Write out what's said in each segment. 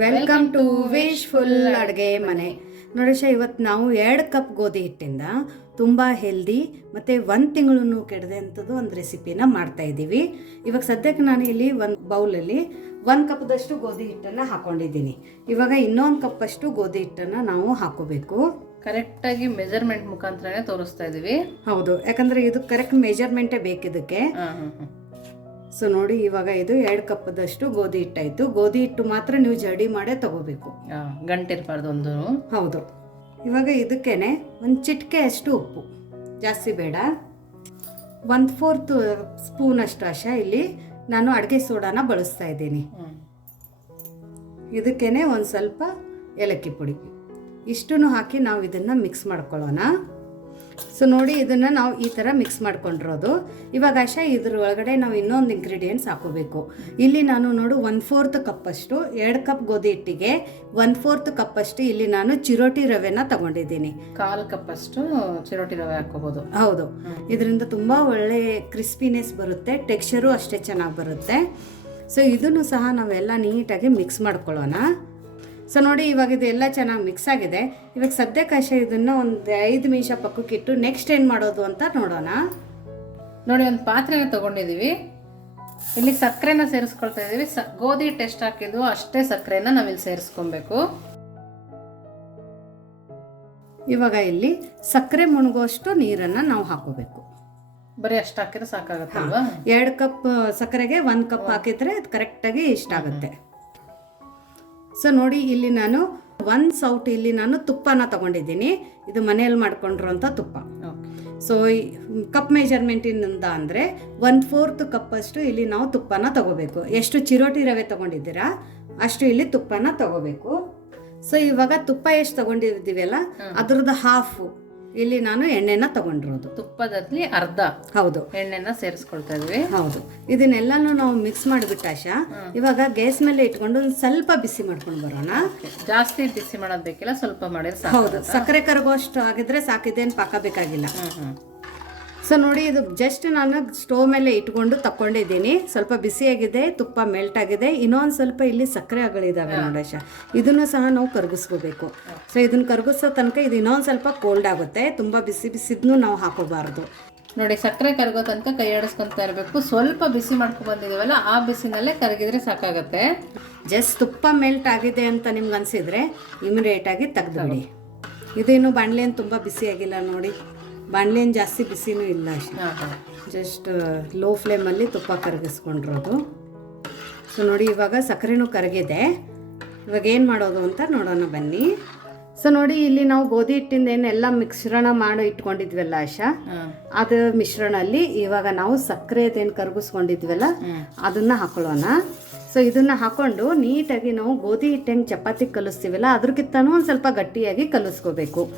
Welcome to wishful ಅಡುಗೆ ಮನೆ. ನೋಡಿಶ ಇವತ್ತು ನಾವು ಎರಡು ಕಪ್ ಗೋಧಿ ಹಿಟ್ಟಿಂದ ತುಂಬ ಹೆಲ್ದಿ ಮತ್ತು ಒಂದು ತಿಂಗಳೂ ಕೆಡದೆ ಅಂಥದ್ದು ಒಂದು ರೆಸಿಪಿನ ಮಾಡ್ತಾ ಇದ್ದೀವಿ. ಇವಾಗ ಸದ್ಯಕ್ಕೆ ನಾನು ಇಲ್ಲಿ ಒಂದು ಬೌಲಲ್ಲಿ ಒಂದು ಕಪ್ದಷ್ಟು ಗೋಧಿ ಹಿಟ್ಟನ್ನು ಹಾಕ್ಕೊಂಡಿದ್ದೀನಿ ಇವಾಗ ಇನ್ನೊಂದು ಕಪ್ಪಷ್ಟು ಗೋಧಿ ಹಿಟ್ಟನ್ನು ನಾವು ಹಾಕೋಬೇಕು. ಕರೆಕ್ಟಾಗಿ ಮೆಜರ್ಮೆಂಟ್ ಮುಖಾಂತರನೇ ತೋರಿಸ್ತಾ ಇದ್ದೀವಿ. ಹೌದು ಯಾಕಂದರೆ ಇದು ಕರೆಕ್ಟ್ ಮೆಜರ್ಮೆಂಟೇ ಬೇಕಿದ್ದಕ್ಕೆ. ಸೊ ನೋಡಿ ಇವಾಗ ಇದು ಎರಡು ಕಪ್ಪದಷ್ಟು ಗೋಧಿ ಹಿಟ್ಟಾಯಿತು. ಗೋಧಿ ಹಿಟ್ಟು ಮಾತ್ರ ನೀವು ಜಡಿ ಮಾಡೇ ತಗೋಬೇಕು. ಗಂಟಿರ್ಬಾರ್ದು ಒಂದು ಹೌದು. ಇವಾಗ ಇದಕ್ಕೇನೆ ಒಂದು ಚಿಟಿಕೆ ಅಷ್ಟು ಉಪ್ಪು. ಜಾಸ್ತಿ ಬೇಡ. ಒಂದು ಫೋರ್ತ್ ಸ್ಪೂನ್ ಅಷ್ಟು ಅಶ ಇಲ್ಲಿ ನಾನು ಅಡುಗೆ ಸೋಡಾನ ಬಳಸ್ತಾ ಇದ್ದೀನಿ. ಇದಕ್ಕೇನೆ ಒಂದು ಸ್ವಲ್ಪ ಏಲಕ್ಕಿ ಪುಡಿ. ಇಷ್ಟನ್ನು ಹಾಕಿ ನಾವು ಇದನ್ನು ಮಿಕ್ಸ್ ಮಾಡ್ಕೊಳ್ಳೋಣ. ಸೊ ನೋಡಿ ಇದನ್ನು ನಾವು ಈ ಥರ ಮಿಕ್ಸ್ ಮಾಡ್ಕೊಂಡಿರೋದು. ಇವಾಗ ಅಶ ಇದ್ರ ಒಳಗಡೆ ನಾವು ಇನ್ನೊಂದು ಇಂಗ್ರೀಡಿಯೆಂಟ್ಸ್ ಹಾಕೋಬೇಕು. ಇಲ್ಲಿ ನಾನು ನೋಡು ಒನ್ ಫೋರ್ತ್ ಕಪ್ಪಷ್ಟು ಎರಡು ಕಪ್ ಗೋಧಿ ಹಿಟ್ಟಿಗೆ ಒನ್ ಫೋರ್ತ್ ಕಪ್ಪಷ್ಟು ಇಲ್ಲಿ ನಾನು ಚಿರೋಟಿ ರವೆನ ತಗೊಂಡಿದ್ದೀನಿ. ಕಾಲು ಕಪ್ಪಷ್ಟು ಚಿರೋಟಿ ರವೆ ಹಾಕೋಬಹುದು ಹೌದು. ಇದರಿಂದ ತುಂಬ ಒಳ್ಳೆ ಕ್ರಿಸ್ಪಿನೆಸ್ ಬರುತ್ತೆ ಟೆಕ್ಸ್ಚರು ಅಷ್ಟೇ ಚೆನ್ನಾಗಿ ಬರುತ್ತೆ. ಸೊ ಇದನ್ನು ಸಹ ನಾವೆಲ್ಲ ನೀಟಾಗಿ ಮಿಕ್ಸ್ ಮಾಡ್ಕೊಳ್ಳೋಣ. ಸೊ ನೋಡಿ ಇವಾಗ ಇದೆಲ್ಲ ಚೆನ್ನಾಗಿ ಮಿಕ್ಸ್ ಆಗಿದೆ. ಇವಾಗ ಸದ್ಯಕ್ಕೆ ಅಷ್ಟೇ ಇದನ್ನು ಒಂದು ಐದು ನಿಮಿಷ ಪಕ್ಕಕ್ಕಿಟ್ಟು ನೆಕ್ಸ್ಟ್ ಏನು ಮಾಡೋದು ಅಂತ ನೋಡೋಣ. ನೋಡಿ ಒಂದು ಪಾತ್ರೆನ ತಗೊಂಡಿದೀವಿ. ಇಲ್ಲಿ ಸಕ್ಕರೆನ ಸೇರಿಸ್ಕೊಳ್ತಾ ಇದೀವಿ. ಸ ಗೋಧಿ ಟೆಸ್ಟ್ ಹಾಕಿದ್ವು ಅಷ್ಟೇ ಸಕ್ಕರೆನ ನಾವಿಲ್ಲಿ ಸೇರಿಸ್ಕೊಬೇಕು. ಇವಾಗ ಇಲ್ಲಿ ಸಕ್ಕರೆ ಮುಣಗುವಷ್ಟು ನೀರನ್ನು ನಾವು ಹಾಕೋಬೇಕು. ಬರೀ ಅಷ್ಟು ಹಾಕಿದ್ರೆ ಸಾಕಾಗತ್ತಲ್ವಾ? ಎರಡು ಕಪ್ ಸಕ್ಕರೆಗೆ ಒಂದು ಕಪ್ ಹಾಕಿದ್ರೆ ಅದು ಕರೆಕ್ಟಾಗಿ ಇಷ್ಟ ಆಗುತ್ತೆ. ಸೊ ನೋಡಿ ಇಲ್ಲಿ ನಾನು ಒಂದು ಸೌಟ್ ಇಲ್ಲಿ ನಾನು ತುಪ್ಪನ ತಗೊಂಡಿದ್ದೀನಿ. ಇದು ಮನೆಯಲ್ಲಿ ಮಾಡ್ಕೊಂಡಿರೋಂಥ ತುಪ್ಪ. ಸೊ ಕಪ್ ಮೆಜರ್ಮೆಂಟಿನಿಂದ ಅಂದರೆ ಒನ್ ಫೋರ್ತ್ ಕಪ್ಪಷ್ಟು ಇಲ್ಲಿ ನಾವು ತುಪ್ಪನ ತಗೋಬೇಕು. ಎಷ್ಟು ಚಿರೋಟಿ ರವೆ ತಗೊಂಡಿದ್ದೀರಾ ಅಷ್ಟು ಇಲ್ಲಿ ತುಪ್ಪನ ತಗೋಬೇಕು. ಸೊ ಇವಾಗ ತುಪ್ಪ ಎಷ್ಟು ತಗೊಂಡಿದ್ದೀವಲ್ಲ ಅದ್ರದ್ದು ಹಾಫು ಇಲ್ಲಿ ನಾನು ಎಣ್ಣೆನ ತಗೊಂಡಿರೋದು. ತುಪ್ಪದಲ್ಲಿ ಅರ್ಧ ಹೌದು. ಎಣ್ಣೆನ ಸೇರಿಸ್ಕೊಳ್ತಾ ಇದ್ವಿ. ಹೌದು. ಇದನ್ನೆಲ್ಲಾನು ನಾವು ಮಿಕ್ಸ್ ಮಾಡಿಬಿಟ್ಟಾಶ ಇವಾಗ ಗ್ಯಾಸ್ ಮೇಲೆ ಇಟ್ಕೊಂಡು ಒಂದು ಸ್ವಲ್ಪ ಬಿಸಿ ಮಾಡ್ಕೊಂಡು ಬರೋಣ. ಜಾಸ್ತಿ ಬಿಸಿ ಮಾಡೋದು ಬೇಕಿಲ್ಲ ಸ್ವಲ್ಪ ಮಾಡಿದ್ರೆ ಹೌದು. ಸಕ್ಕರೆ ಕರಗೋಷ್ಟು ಆಗಿದ್ರೆ ಸಾಕಿದ್ದೇನು ಪಾಕ ಬೇಕಾಗಿಲ್ಲ. ಸೊ ನೋಡಿ ಇದು ಜಸ್ಟ್ ನಾನು ಸ್ಟೋವ್ ಮೇಲೆ ಇಟ್ಕೊಂಡು ತಕ್ಕೊಂಡಿದ್ದೀನಿ. ಸ್ವಲ್ಪ ಬಿಸಿಯಾಗಿದೆ ತುಪ್ಪ ಮೆಲ್ಟ್ ಆಗಿದೆ. ಇನ್ನೊಂದು ಸ್ವಲ್ಪ ಇಲ್ಲಿ ಸಕ್ಕರೆ ಅಗಳಿದಾವೆ ನೋಡಶ ಇದನ್ನು ಸಹ ನಾವು ಕರಗಿಸ್ಕೋಬೇಕು. ಸೊ ಇದನ್ನು ಕರಗಿಸೋ ತನಕ ಇದು ಇನ್ನೊಂದು ಸ್ವಲ್ಪ ಕೋಲ್ಡ್ ಆಗುತ್ತೆ. ತುಂಬ ಬಿಸಿ ಬಿಸಿದ್ನು ನಾವು ಹಾಕೋಬಾರ್ದು. ನೋಡಿ ಸಕ್ಕರೆ ಕರಗೋ ತನಕ ಕೈ ಆಡಿಸ್ಕೊಂತ ಇರಬೇಕು. ಸ್ವಲ್ಪ ಬಿಸಿ ಮಾಡ್ಕೊಂಡು ಬಂದಿದ್ದೀವಲ್ಲ ಆ ಬಿಸಿನಲ್ಲೇ ಕರಗಿದ್ರೆ ಸಾಕಾಗುತ್ತೆ. ಜಸ್ಟ್ ತುಪ್ಪ ಮೆಲ್ಟ್ ಆಗಿದೆ ಅಂತ ನಿಮ್ಗೆ ಅನಿಸಿದ್ರೆ ಇಮಿಡಿಯೇಟಾಗಿ ತೆಗೆದುಬಿಡಿ. ಇದೇನು ಬಾಣಲೆಯನ್ನು ತುಂಬ ಬಿಸಿಯಾಗಿಲ್ಲ ನೋಡಿ. ಬಾಣಲೆಯನ್ನು ಜಾಸ್ತಿ ಬಿಸಿನೂ ಇಲ್ಲ ಅಷ್ಟೇ. ಜಸ್ಟ್ ಲೋ ಫ್ಲೇಮಲ್ಲಿ ತುಪ್ಪ ಕರಗಿಸ್ಕೊಂಡಿರೋದು. ಸೊ ನೋಡಿ ಇವಾಗ ಸಕ್ಕರೆನೂ ಕರಗಿದೆ. ಇವಾಗ ಏನು ಮಾಡೋದು ಅಂತ ನೋಡೋಣ ಬನ್ನಿ. ಸೊ ನೋಡಿ ಇಲ್ಲಿ ನಾವು ಗೋಧಿ ಹಿಟ್ಟಿಂದ ಏನೆಲ್ಲ ಮಿಶ್ರಣ ಮಾಡಿ ಇಟ್ಕೊಂಡಿದ್ವಲ್ಲ ಆಶಾ? ಅದು ಮಿಶ್ರಣ ಅಲ್ಲಿ ಇವಾಗ ನಾವು ಸಕ್ಕರೆ ಏನು ಕರಗಿಸ್ಕೊಂಡಿದ್ವಲ್ಲ ಅದನ್ನ ಹಾಕೊಳ್ಳೋಣ. ಸೊ ಇದನ್ನ ಹಾಕೊಂಡು ನೀಟಾಗಿ ನಾವು ಗೋಧಿ ಹಿಟ್ಟು ಚಪಾತಿ ಕಲಿಸ್ತೀವಲ್ಲ ಅದ್ರಕ್ಕಿಂತನೂ ಒಂದು ಸ್ವಲ್ಪ ಗಟ್ಟಿಯಾಗಿ ಕಲಿಸ್ಕೋಬೇಕು.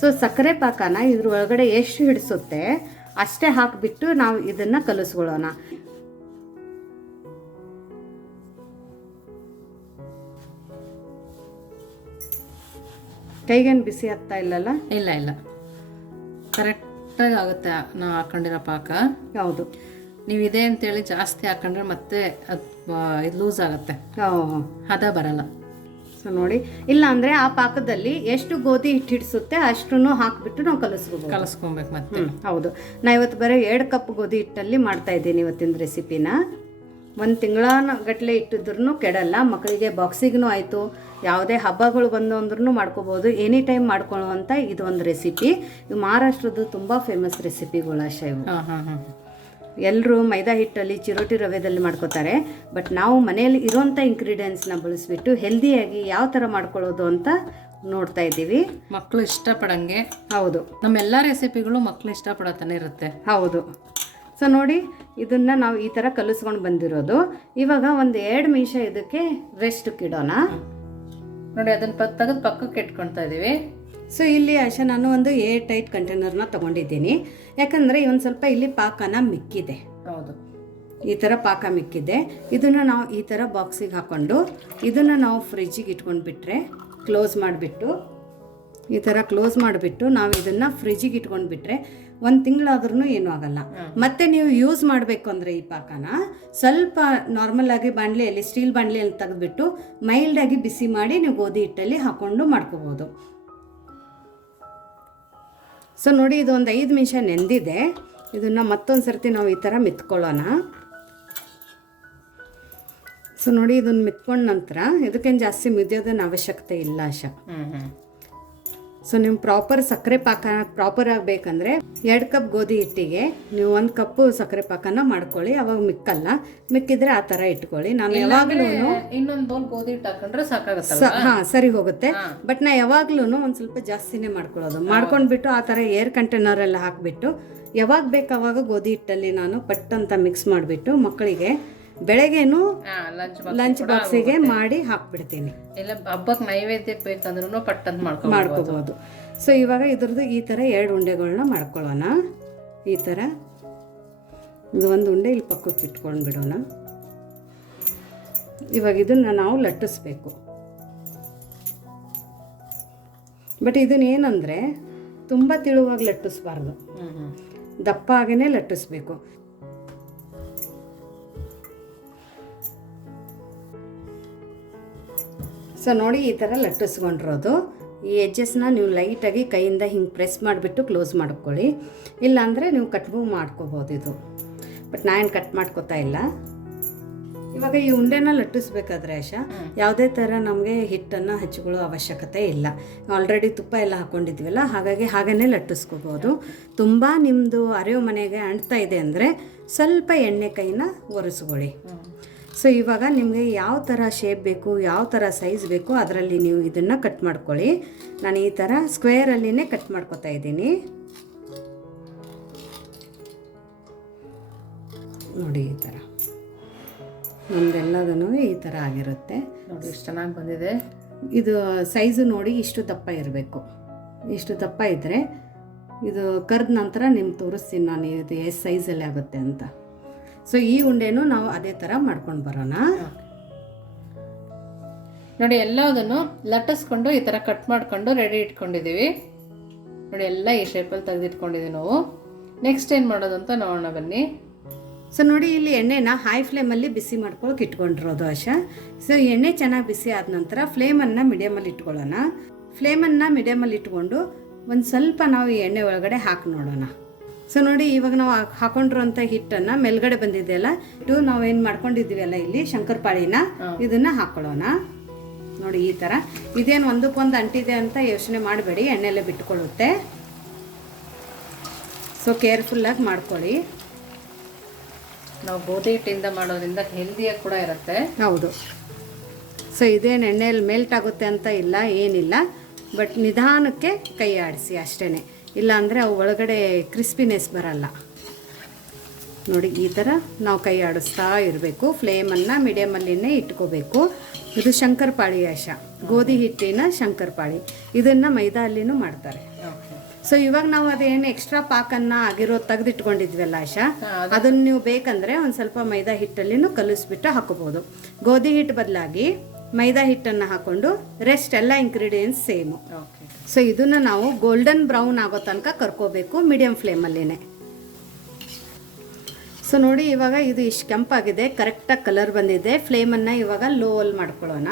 ಸೊ ಸಕ್ಕರೆ ಪಾಕನ ಇದ್ರ ಒಳಗಡೆ ಎಷ್ಟು ಹಿಡಿಸುತ್ತೆ ಅಷ್ಟೇ ಹಾಕಿಬಿಟ್ಟು ನಾವು ಇದನ್ನ ಕಲಿಸ್ಕೊಳ್ಳೋಣ. ಕೈಗೇನು ಬಿಸಿ ಆಗ್ತಾ ಇಲ್ಲಲ್ಲ? ಇಲ್ಲ ಇಲ್ಲ. ಕರೆಕ್ಟಾಗಿ ಆಗುತ್ತೆ ನಾವು ಹಾಕೊಂಡಿರೋ ಪಾಕ. ಹೌದು. ನೀವು ಇದೆ ಅಂತೇಳಿ ಜಾಸ್ತಿ ಹಾಕೊಂಡ್ರೆ ಮತ್ತೆ ಅದು ಇದು ಲೂಸ್ ಆಗುತ್ತೆ. ಹದ ಬರಲ್ಲ. ಸೊ ನೋಡಿ. ಇಲ್ಲ ಅಂದರೆ ಆ ಪಾಕದಲ್ಲಿ ಎಷ್ಟು ಗೋಧಿ ಹಿಟ್ಟು ಹಿಡಿಸುತ್ತೆ ಅಷ್ಟನ್ನು ಹಾಕಿಬಿಟ್ಟು ನಾವು ಕಲಿಸ್ಕೋಬಹುದು ಕಲಸ್ಕೊಬೇಕು ಮತ್ತೆ. ಹೌದು. ನಾ ಇವತ್ತು ಬರೀ ಎರಡು ಕಪ್ ಗೋಧಿ ಹಿಟ್ಟಲ್ಲಿ ಮಾಡ್ತಾ ಇದ್ದೀನಿ ಇವತ್ತಿನ ರೆಸಿಪಿನ ಒಂದು ತಿಂಗಳ ಗಟ್ಟಲೆ ಇಟ್ಟಿದ್ರು ಕೆಡಲ್ಲ ಮಕ್ಕಳಿಗೆ ಬಾಕ್ಸಿಗೂ ಆಯಿತು. ಯಾವುದೇ ಹಬ್ಬಗಳು ಬಂದು ಅಂದ್ರೂ ಮಾಡ್ಕೋಬೋದು. ಎನಿ ಟೈಮ್ ಮಾಡ್ಕೊಳ್ಳುವಂಥ ಇದೊಂದು ರೆಸಿಪಿ ಇದು ಮಹಾರಾಷ್ಟ್ರದ್ದು ತುಂಬ ಫೇಮಸ್ ರೆಸಿಪಿಗಳು ಅಷ್ಟೇ ಇವು ಹಾಂ. ಎಲ್ಲರೂ ಮೈದಾ ಹಿಟ್ಟಲ್ಲಿ ಚಿರೋಟಿ ರವೆದಲ್ಲಿ ಮಾಡ್ಕೋತಾರೆ. ಬಟ್ ನಾವು ಮನೆಯಲ್ಲಿ ಇರೋಂಥ ಇಂಗ್ರೀಡಿಯೆಂಟ್ಸ್ನ ಬಳಸಿಬಿಟ್ಟು ಹೆಲ್ದಿಯಾಗಿ ಯಾವ ಥರ ಮಾಡ್ಕೊಳ್ಳೋದು ಅಂತ ನೋಡ್ತಾ ಇದ್ದೀವಿ. ಮಕ್ಕಳು ಇಷ್ಟಪಡಂಗೆ. ಹೌದು. ನಮ್ಮೆಲ್ಲ ರೆಸಿಪಿಗಳು ಮಕ್ಕಳು ಇಷ್ಟಪಡತಾನೆ ಇರುತ್ತೆ. ಹೌದು. ಸೊ ನೋಡಿ ಇದನ್ನು ನಾವು ಈ ಥರ ಕಲಿಸ್ಕೊಂಡು ಬಂದಿರೋದು. ಇವಾಗ ಒಂದು ಎರಡು ನಿಮಿಷ ಇದಕ್ಕೆ ರೆಸ್ಟ್ ಕಿಡೋಣ. ನೋಡಿ ಅದನ್ನು ತೆಗೆದು ಪಕ್ಕಕ್ಕೆ ಇಟ್ಕೊಳ್ತಾ ಇದೀವಿ. ಸೊ ಇಲ್ಲಿ ಆಶಾ ನಾನು ಒಂದು ಏರ್ ಟೈಟ್ ಕಂಟೈನರ್ನ ತಗೊಂಡಿದ್ದೀನಿ. ಯಾಕಂದರೆ ಒಂದು ಸ್ವಲ್ಪ ಇಲ್ಲಿ ಪಾಕನ ಮಿಕ್ಕಿದೆ. ಹೌದು. ಈ ಥರ ಪಾಕ ಮಿಕ್ಕಿದೆ. ಇದನ್ನು ನಾವು ಈ ಥರ ಬಾಕ್ಸಿಗೆ ಹಾಕ್ಕೊಂಡು ಇದನ್ನು ನಾವು ಫ್ರಿಜ್ಜಿಗೆ ಇಟ್ಕೊಂಡು ಬಿಟ್ಟರೆ ಕ್ಲೋಸ್ ಮಾಡಿಬಿಟ್ಟು ಈ ಥರ ಕ್ಲೋಸ್ ಮಾಡಿಬಿಟ್ಟು ನಾವು ಇದನ್ನು ಫ್ರಿಜ್ಜಿಗೆ ಇಟ್ಕೊಂಡು ಬಿಟ್ಟರೆ ಒಂದು ತಿಂಗಳಾದ್ರೂ ಏನೂ ಆಗಲ್ಲ. ಮತ್ತೆ ನೀವು ಯೂಸ್ ಮಾಡಬೇಕು ಅಂದರೆ ಈ ಪಾಕನ ಸ್ವಲ್ಪ ನಾರ್ಮಲ್ ಆಗಿ ಬಾಣಲೆಯಲ್ಲಿ ಸ್ಟೀಲ್ ಬಾಣಲೆಯಲ್ಲಿ ತೆಗೆದುಬಿಟ್ಟು ಮೈಲ್ಡಾಗಿ ಬಿಸಿ ಮಾಡಿ ನೀವು ಗೋಧಿ ಹಿಟ್ಟಲ್ಲಿ ಹಾಕ್ಕೊಂಡು ಮಾಡ್ಕೋಬೋದು. ಸೊ ನೋಡಿ, ಇದು ಒಂದು ಐದು ನಿಮಿಷ ನೆಂದಿದೆ. ಇದನ್ನು ಮತ್ತೊಂದು ಸರ್ತಿ ನಾವು ಈ ಥರ ಮಿತ್ಕೊಳ್ಳೋಣ. ಸೊ ನೋಡಿ, ಇದನ್ನು ಮಿತ್ಕೊಂಡ ನಂತರ ಇದಕ್ಕೇನು ಜಾಸ್ತಿ ಮಿದ್ಯೋದನ್ನು ಅವಶ್ಯಕತೆ ಇಲ್ಲ, ಆಶಾ. ಸೊ ನೀವು ಪ್ರಾಪರ್ ಸಕ್ಕರೆ ಪಾಕ ಪ್ರಾಪರ್ ಆಗಬೇಕಂದ್ರೆ ಎರಡು ಕಪ್ ಗೋಧಿ ಹಿಟ್ಟಿಗೆ ನೀವು ಒಂದು ಕಪ್ಪು ಸಕ್ಕರೆ ಪಾಕನ ಮಾಡ್ಕೊಳ್ಳಿ ಅವಾಗ ಮಿಕ್ಕಲ್ಲ. ಮಿಕ್ಕಿದ್ರೆ ಆ ತರ ಇಟ್ಕೊಳ್ಳಿ. ನಾನು ಯಾವಾಗ್ಲೂ ಇನ್ನೊಂದು ಬೌಲ್ ಗೋಧಿ ಹಿಟ್ಟು ಹಾಕೊಂಡ್ರೆ ಹಾಂ ಸರಿ ಹೋಗುತ್ತೆ. ಬಟ್ ನಾ ಯಾವಾಗ್ಲೂ ಒಂದ್ ಸ್ವಲ್ಪ ಜಾಸ್ತಿನೇ ಮಾಡ್ಕೊಳ್ಳೋದು. ಮಾಡ್ಕೊಂಡ್ಬಿಟ್ಟು ಆ ಥರ ಏರ್ ಕಂಟೈನರ್ ಎಲ್ಲ ಹಾಕಿಬಿಟ್ಟು ಯಾವಾಗ ಬೇಕಾವಾಗ ಗೋಧಿ ಹಿಟ್ಟಲ್ಲಿ ನಾನು ಪಟ್ ಅಂತ ಮಿಕ್ಸ್ ಮಾಡಿಬಿಟ್ಟು ಮಕ್ಕಳಿಗೆ ಬೆಳಗ್ಗೆನೂ ಲಂಚ್ ಬಾಕ್ಸಿಗೆ ಮಾಡಿ ಹಾಕ್ಬಿಡ್ತೀನಿ. ಇಲ್ಲ ಹಬ್ಬಕ್ಕೆ ನೈವೇದ್ಯಕ್ಕೆ ಬೇಕಂದ್ರೂ ಪಟ್ಟಂತ ಮಾಡ್ಕೊಂಡು ಮಾಡ್ಕೋಬಹುದು ಸೊ ಇವಾಗ ಇದ್ರದ್ದು ಈ ಥರ ಎರಡು ಉಂಡೆಗಳನ್ನ ಮಾಡ್ಕೊಳ್ಳೋಣ. ಈ ಥರ ಇದು ಒಂದು ಉಂಡೆ ಇಲ್ಲಿ ಪಕ್ಕಕ್ಕೆ ಇಟ್ಕೊಂಡು ಬಿಡೋಣ. ಇವಾಗ ಇದನ್ನು ನಾವು ಲಟ್ಟಿಸ್ಬೇಕು. ಬಟ್ ಇದನ್ನ ಏನಂದರೆ ತುಂಬ ತಿಳುವಾಗಿ ಲಟ್ಟಿಸ್ಬಾರ್ದು. ದಪ್ಪ ಆಗೇ ಲಟ್ಟಿಸ್ಬೇಕು. ಸೊ ನೋಡಿ ಈ ಥರ ಲಟ್ಟಿಸ್ಕೊಂಡಿರೋದು. ಈ ಎಜ್ಜಸ್ನ ನೀವು ಲೈಟಾಗಿ ಕೈಯಿಂದ ಹಿಂಗೆ ಪ್ರೆಸ್ ಮಾಡಿಬಿಟ್ಟು ಕ್ಲೋಸ್ ಮಾಡ್ಕೊಳ್ಳಿ. ಇಲ್ಲಾಂದರೆ ನೀವು ಕಟ್ಬೂ ಮಾಡ್ಕೋಬೋದು ಇದು. ಬಟ್ ನಾನು ಕಟ್ ಮಾಡ್ಕೋತಾ ಇಲ್ಲ. ಇವಾಗ ಈ ಉಂಡೆನ ಲಟ್ಟಿಸ್ಬೇಕಾದ್ರೆ ಆಶಾ ಯಾವುದೇ ಥರ ನಮಗೆ ಹಿಟ್ಟನ್ನು ಹಚ್ಕೊಳ್ಳೋ ಅವಶ್ಯಕತೆ ಇಲ್ಲ. ಆಲ್ರೆಡಿ ತುಪ್ಪ ಎಲ್ಲ ಹಾಕ್ಕೊಂಡಿದ್ವಲ್ಲ ಹಾಗಾಗಿ ಹಾಗೇ ಲಟ್ಟಿಸ್ಕೋಬೋದು. ತುಂಬ ನಿಮ್ಮದು ಅರಿವು ಮನೆಗೆ ಅಂಟ್ತಾ ಇದೆ ಅಂದರೆ ಸ್ವಲ್ಪ ಎಣ್ಣೆ ಕೈನ ಒರೆಸ್ಕೊಳ್ಳಿ. ಸೊ ಇವಾಗ ನಿಮಗೆ ಯಾವ ಥರ ಶೇಪ್ ಬೇಕು ಯಾವ ಥರ ಸೈಜ್ ಬೇಕು ಅದರಲ್ಲಿ ನೀವು ಇದನ್ನು ಕಟ್ ಮಾಡ್ಕೊಳ್ಳಿ. ನಾನು ಈ ಥರ ಸ್ಕ್ವೇರಲ್ಲಿನೇ ಕಟ್ ಮಾಡ್ಕೊತಾ ಇದ್ದೀನಿ. ನೋಡಿ ಈ ಥರ ನಮ್ದೆಲ್ಲದೂ ಈ ಥರ ಆಗಿರುತ್ತೆ. ನೋಡಿ ಎಷ್ಟು ಚೆನ್ನಾಗಿ ಬಂದಿದೆ. ಇದು ಸೈಜು ನೋಡಿ ಇಷ್ಟು ದಪ್ಪ ಇರಬೇಕು. ಇಷ್ಟು ದಪ್ಪ ಇದ್ದರೆ ಇದು ಕರೆದ ನಂತರ ನಿಮ್ಗೆ ತೋರಿಸ್ತೀನಿ ನಾನು ಇದು ಎಷ್ಟು ಸೈಜಲ್ಲಿ ಆಗುತ್ತೆ ಅಂತ. ಸೊ ಈ ಉಂಡೆನೂ ನಾವು ಅದೇ ಥರ ಮಾಡ್ಕೊಂಡು ಬರೋಣ. ನೋಡಿ, ಎಲ್ಲದನ್ನು ಲಟ್ಟಿಸ್ಕೊಂಡು ಈ ಥರ ಕಟ್ ಮಾಡ್ಕೊಂಡು ರೆಡಿ ಇಟ್ಕೊಂಡಿದ್ದೀವಿ. ನೋಡಿ, ಎಲ್ಲ ಈ ಶೇಪಲ್ಲಿ ತೆಗೆದಿಟ್ಕೊಂಡಿದ್ದೀವಿ ನಾವು. ನೆಕ್ಸ್ಟ್ ಏನು ಮಾಡೋದು ಅಂತ ನೋಡೋಣ ಬನ್ನಿ. ಸೊ ನೋಡಿ, ಇಲ್ಲಿ ಎಣ್ಣೆನ ಹೈ ಫ್ಲೇಮಲ್ಲಿ ಬಿಸಿ ಮಾಡ್ಕೊಳಕ್ಕೆ ಇಟ್ಕೊಂಡಿರೋದು ಆಶಾ. ಸೊ ಎಣ್ಣೆ ಚೆನ್ನಾಗಿ ಬಿಸಿ ಆದ ನಂತರ ಫ್ಲೇಮನ್ನು ಮೀಡಿಯಮಲ್ಲಿ ಇಟ್ಕೊಳ್ಳೋಣ. ಫ್ಲೇಮನ್ನು ಮೀಡಿಯಮಲ್ಲಿ ಇಟ್ಕೊಂಡು ಒಂದು ಸ್ವಲ್ಪ ನಾವು ಈ ಎಣ್ಣೆ ಒಳಗಡೆ ಹಾಕಿ ನೋಡೋಣ. ಸೊ ನೋಡಿ ಇವಾಗ ನಾವು ಹಾಕ್- ಹಿಟ್ಟನ್ನ ಮೇಲ್ಗಡೆ ಬಂದಿದೆಯಲ್ಲ ಇಟ್ಟು ನಾವು ಏನು ಮಾಡ್ಕೊಂಡಿದ್ದೀವಲ್ಲ ಇಲ್ಲಿ? ಶಂಕರಪಾಳಿನ ಇದನ್ನು ಹಾಕೊಳ್ಳೋಣ. ನೋಡಿ ಈ ಥರ ಇದೇನು ಒಂದಕ್ಕೊಂದು ಅಂಟಿದೆ ಅಂತ ಯೋಚನೆ ಮಾಡಬೇಡಿ ಎಣ್ಣೆಲ್ಲ ಬಿಟ್ಕೊಳ್ಳುತ್ತೆ. ಸೊ ಕೇರ್ಫುಲ್ಲಾಗಿ ಮಾಡ್ಕೊಳ್ಳಿ. ನಾವು ಗೋಧಿ ಹಿಟ್ಟಿಂದ ಮಾಡೋದ್ರಿಂದ ಹೆಲ್ದಿಯಾಗಿ ಕೂಡ ಇರುತ್ತೆ. ಹೌದು. ಸೊ ಇದೇನು ಎಣ್ಣೆಯಲ್ಲಿ ಮೆಲ್ಟ್ ಆಗುತ್ತೆ ಅಂತ ಇಲ್ಲ ಏನಿಲ್ಲ. ಬಟ್ ನಿಧಾನಕ್ಕೆ ಕೈ ಆಡಿಸಿ ಅಷ್ಟೇ ಇಲ್ಲಾಂದರೆ ಅವು ಒಳಗಡೆ ಕ್ರಿಸ್ಪಿನೆಸ್ ಬರಲ್ಲ. ನೋಡಿ ಈ ಥರ ನಾವು ಕೈ ಆಡಿಸ್ತಾ ಇರಬೇಕು. ಫ್ಲೇಮನ್ನು ಮೀಡಿಯಮಲ್ಲಿನೇ ಇಟ್ಕೋಬೇಕು. ಇದು ಶಂಕರಪಾಳಿ ಆಶ ಗೋಧಿ ಹಿಟ್ಟಿನ ಶಂಕರಪಾಳಿ. ಇದನ್ನು ಮೈದಾ ಅಲ್ಲಿನೂ ಮಾಡ್ತಾರೆ. ಸೊ ಇವಾಗ ನಾವು ಅದೇನು ಎಕ್ಸ್ಟ್ರಾ ಪಾಕನ್ನು ಆಗಿರೋ ತೆಗೆದಿಟ್ಕೊಂಡಿದ್ವಲ್ಲ ಆಶಾ ಅದನ್ನು ನೀವು ಬೇಕಂದರೆ ಒಂದು ಸ್ವಲ್ಪ ಮೈದಾ ಹಿಟ್ಟಲ್ಲಿನೂ ಕಲಿಸ್ಬಿಟ್ಟು ಹಾಕೋಬೋದು ಗೋಧಿ ಹಿಟ್ಟು ಬದಲಾಗಿ ಮೈದಾ ಹಿಟ್ಟನ್ನು ಹಾಕೊಂಡು ರೆಸ್ಟ್ ಎಲ್ಲ ಇಂಗ್ರೀಡಿಯೆಂಟ್ಸ್ ಸೇಮು ಸೊ ಇದನ್ನು ನಾವು ಗೋಲ್ಡನ್ ಬ್ರೌನ್ ಆಗೋ ತನಕ ಕರ್ಕೋಬೇಕು ಮೀಡಿಯಂ ಫ್ಲೇಮಲ್ಲೇ ಸೊ ನೋಡಿ ಇವಾಗ ಇದು ಇಷ್ಟು ಕೆಂಪಾಗಿದೆ ಕರೆಕ್ಟಾಗಿ ಕಲರ್ ಬಂದಿದೆ. ಫ್ಲೇಮನ್ನು ಇವಾಗ ಲೋ ಅಲ್ಲಿ ಮಾಡ್ಕೊಳ್ಳೋಣ.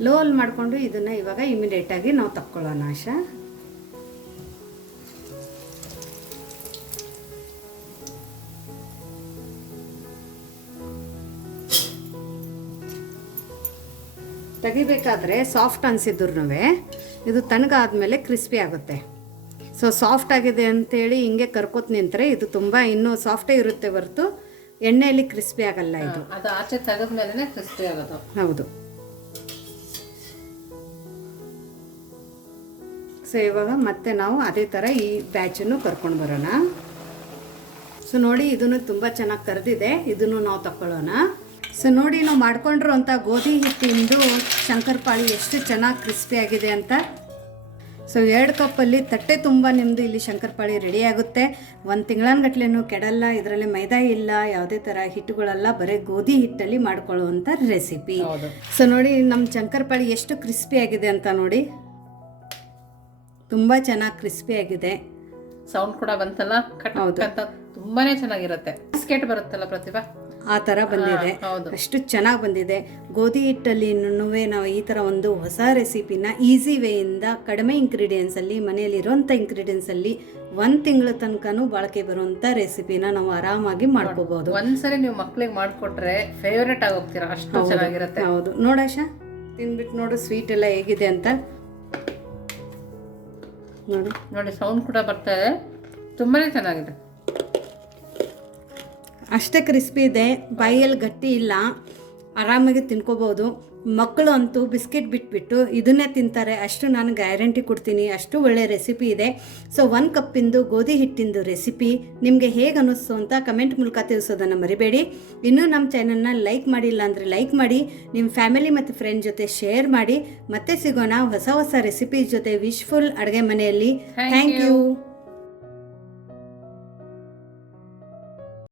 ಲೋ ಅಲ್ಲಿ ಮಾಡಿಕೊಂಡು ಇದನ್ನು ಇವಾಗ ಇಮಿಡಿಯೇಟಾಗಿ ನಾವು ತಕ್ಕೊಳ್ಳೋಣ ಆಶಾ. ತೆಗಿಬೇಕಾದ್ರೆ ಸಾಫ್ಟ್ ಅನಿಸಿದ್ರು ಇದು ತಣ್ಣಗಾದ್ಮೇಲೆ ಕ್ರಿಸ್ಪಿ ಆಗುತ್ತೆ. ಸೊ ಸಾಫ್ಟ್ ಆಗಿದೆ ಅಂತೇಳಿ ಹಿಂಗೆ ಕರ್ಕೋತ್ ನಿಂತರೆ ಇದು ತುಂಬ ಇನ್ನೂ ಸಾಫ್ಟೇ ಇರುತ್ತೆ ಹೊರತು ಎಣ್ಣೆಯಲ್ಲಿ ಕ್ರಿಸ್ಪಿ ಆಗಲ್ಲ ಇದು. ಅದು ಆಚೆ ತೆಗೆದ್ಮೇಲೆ ಕ್ರಿಸ್ಪಿ ಆಗೋದು. ಹೌದು. ಸೊ ಇವಾಗ ಮತ್ತೆ ನಾವು ಅದೇ ಥರ ಈ ಬ್ಯಾಚನ್ನು ಕರ್ಕೊಂಡು ಬರೋಣ. ಸೊ ನೋಡಿ ಇದನ್ನು ತುಂಬ ಚೆನ್ನಾಗಿ ಕರೆದಿದೆ ಇದನ್ನು ನಾವು ತಗೊಳ್ಳೋಣ ಸೊ ನೋಡಿ ನಾವು ಮಾಡ್ಕೊಂಡಿರೋಂಥ ಗೋಧಿ ಹಿಟ್ಟಿಂದು ಶಂಕರಪಾಳಿ ಎಷ್ಟು ಚೆನ್ನಾಗಿ ಕ್ರಿಸ್ಪಿ ಆಗಿದೆ ಅಂತ. ಸೊ ಎರಡು ಕಪ್ಪಲ್ಲಿ ತಟ್ಟೆ ತುಂಬ ನಿಮ್ಮದು ಇಲ್ಲಿ ಶಂಕರಪಾಳಿ ರೆಡಿ ಆಗುತ್ತೆ. ಒಂದು ತಿಂಗಳನ್ಗಟ್ಲೆನೂ ಕೆಡಲ್ಲ ಇದರಲ್ಲಿ ಮೈದಾ ಇಲ್ಲ ಯಾವುದೇ ಥರ ಹಿಟ್ಟುಗಳೆಲ್ಲ ಬರೀ ಗೋಧಿ ಹಿಟ್ಟಲ್ಲಿ ಮಾಡ್ಕೊಳ್ಳುವಂಥ ರೆಸಿಪಿ ಹೌದು. ಸೊ ನೋಡಿ ನಮ್ಮ ಶಂಕರಪಾಳಿ ಎಷ್ಟು ಕ್ರಿಸ್ಪಿ ಆಗಿದೆ ಅಂತ ನೋಡಿ. ತುಂಬ ಚೆನ್ನಾಗಿ ಕ್ರಿಸ್ಪಿ ಆಗಿದೆ. ಸೌಂಡ್ ಕೂಡ ಬಂತಲ್ಲ? ಕಟ್ ಅಂತ ತುಂಬಾನೇ ಚೆನ್ನಾಗಿರುತ್ತೆ. ಬಿಸ್ಕೆಟ್ ಬರುತ್ತಲ್ಲ ಪ್ರತಿಭಾ? ಆ ಥರ ಬಂದಿದೆ. ಅಷ್ಟು ಚೆನ್ನಾಗಿ ಬಂದಿದೆ. ಗೋಧಿ ಹಿಟ್ಟಲ್ಲಿ ನಾವು ಈ ಥರ ಒಂದು ಹೊಸ ರೆಸಿಪಿನ ಈಸಿ ವೇಯಿಂದ ಕಡಿಮೆ ಇಂಗ್ರೀಡಿಯೆಂಟ್ಸಲ್ಲಿ ಮನೆಯಲ್ಲಿರೋಂಥ ಇಂಗ್ರೀಡಿಯೆಂಟ್ಸಲ್ಲಿ ಒಂದು ತಿಂಗಳ ತನಕನೂ ಬಾಳಿಕೆ ಬರುವಂಥ ರೆಸಿಪಿನ ನಾವು ಆರಾಮಾಗಿ ಮಾಡ್ಕೋಬಹುದು ಒಂದ್ಸರಿ ನೀವು ಮಕ್ಳಿಗೆ ಮಾಡ್ಕೊಟ್ರೆ ಫೇವ್ರೆಟ್ ಹೋಗ್ತೀರಾ? ಅಷ್ಟು ಚೆನ್ನಾಗಿರುತ್ತೆ. ಹೌದು. ನೋಡಾಶ ತಿನ್ಬಿಟ್ಟು ನೋಡು ಸ್ವೀಟ್ ಎಲ್ಲ ಹೇಗಿದೆ ಅಂತ. ನೋಡಿ. ನೋಡಿ ಸೌಂಡ್ ಕೂಡ ಬರ್ತಾ ಇದೆ. ತುಂಬಾನೇ ಚೆನ್ನಾಗಿದೆ. ಅಷ್ಟೇ ಕ್ರಿಸ್ಪಿ ಇದೆ ಬಾಯಲ್ಲಿ ಗಟ್ಟಿ ಇಲ್ಲ ಆರಾಮಾಗಿ ತಿನ್ಕೋಬೋದು. ಮಕ್ಕಳು ಅಂತೂ ಬಿಸ್ಕೆಟ್ ಬಿಟ್ಬಿಟ್ಟು ಇದನ್ನೇ ತಿಂತಾರೆ ಅಷ್ಟು ನಾನು ಗ್ಯಾರಂಟಿ ಕೊಡ್ತೀನಿ ಅಷ್ಟು ಒಳ್ಳೆ ರೆಸಿಪಿ ಇದೆ. ಸೊ ಒನ್ ಕಪ್ಪಿಂದು ಗೋಧಿ ಹಿಟ್ಟಿಂದು ರೆಸಿಪಿ ನಿಮಗೆ ಹೇಗೆ ಅನ್ನಿಸ್ತು ಅಂತ ಕಮೆಂಟ್ ಮೂಲಕ ತಿಳಿಸೋದನ್ನು ಮರಿಬೇಡಿ. ಇನ್ನೂ ನಮ್ಮ ಚಾನಲ್ನ ಲೈಕ್ ಮಾಡಿಲ್ಲ ಅಂದರೆ ಲೈಕ್ ಮಾಡಿ ನಿಮ್ಮ ಫ್ಯಾಮಿಲಿ ಮತ್ತು ಫ್ರೆಂಡ್ ಜೊತೆ ಶೇರ್ ಮಾಡಿ ಮತ್ತೆ ಸಿಗೋಣ ಹೊಸ ಹೊಸ ರೆಸಿಪಿ ಜೊತೆ ವಿಶ್ಫುಲ್ ಅಡುಗೆ ಮನೆಯಲ್ಲಿ. Thank you